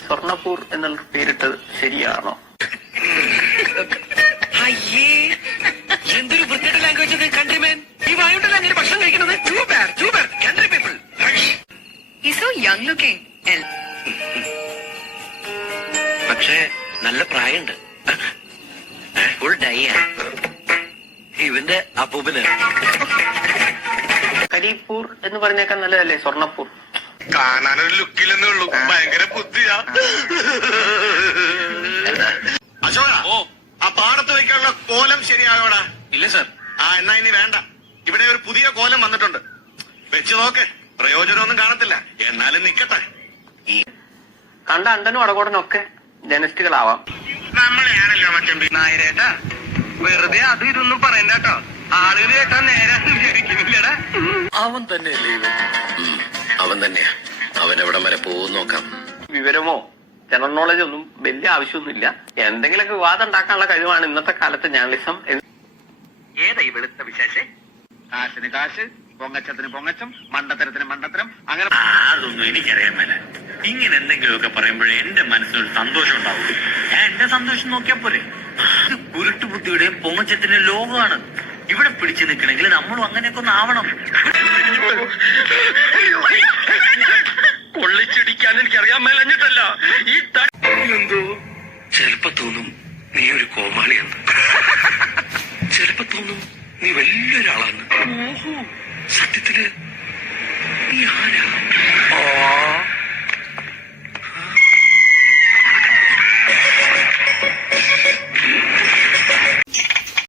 സ്വർണപ്പൂർ എന്നുള്ള പേരിട്ടത് ശരിയാണോ? El. പക്ഷേ നല്ല പ്രായമുണ്ട്. ഫുൾ ഡൈ ഇവന്റെ അപ്പൂപ്പന്. കരിപ്പൂർ എന്ന് പറഞ്ഞേക്കാൻ നല്ലതല്ലേ സ്വർണപ്പൂർ? കാണാനൊരു ലുക്കില്ലെന്നേ ഉള്ളൂ. ഭയങ്കര ബുദ്ധിയാ. അശോക ഓ. ആ പാടത്ത് വയ്ക്കാനുള്ള കോലം ശരിയാകോടാ ഇല്ല സർ. ആ എന്നാ ഇനി വേണ്ട. ഇവിടെ ഒരു പുതിയ കോലം വന്നിട്ടുണ്ട്. വെച്ച് നോക്ക്. പ്രയോജനമൊന്നും കാണത്തില്ല. എന്നാലും നിക്കട്ടെ. കണ്ട അണ്ടനും അടകോടനും ഒക്കെ ജനസ്റ്റുകളാവാം നമ്മളെയാണല്ലോ മറ്റേ നായരേട്ടാ. വെറുതെ അത് ഇതൊന്നും പറയണ്ട കേട്ടോ. ആളുകൾ കേട്ടാ നേരെ വിചാരിക്കുന്നില്ലടാ. അവൻ തന്നെയല്ലേ ഇവൻ? അവൻ തന്നെയാ. അവൻ എവിടെ വരെ പോകും നോക്കാം. വിവരമോ? ജനറൽ നോളജ് ഒന്നും വലിയ ആവശ്യമൊന്നുമില്ല. എന്തെങ്കിലുമൊക്കെ വിവാദം ഉണ്ടാക്കാനുള്ള കഴിവാണ് ഇന്നത്തെ കാലത്തെ ജേർണലിസം എന്ന് ഏതാ ഈ വെളുത്ത വിശേഷേ? കാശിന് കാശ് പൊങ്ങച്ചത്തിന് പൊങ്ങച്ചം മണ്ടത്തരത്തിന് മണ്ടത്തരം. അങ്ങനെ അതൊന്നും എനിക്കറിയാൻ മേല. ഇങ്ങനെ എന്തെങ്കിലുമൊക്കെ പറയുമ്പോഴേ എന്റെ മനസ്സിനൊരു സന്തോഷം ഉണ്ടാവും. ഞാൻ എന്റെ സന്തോഷം നോക്കിയാ പോരെ. ഇത് കുരുട്ടുബുദ്ധിയുടെയും പൊങ്ങച്ചത്തിന്റെ ലോകമാണ്. ഇവിടെ പിടിച്ചു നിൽക്കണമെങ്കിൽ നമ്മളും അങ്ങനെയൊക്കെ ഒന്ന് ആവണം. കൊള്ളിച്ചിടിക്കാൻ എനിക്കറിയാൻ മേലഞ്ഞിട്ടല്ല. ഈ എന്തോ? ചെറുപ്പത്തോന്നും തോന്നും சட்டத்துல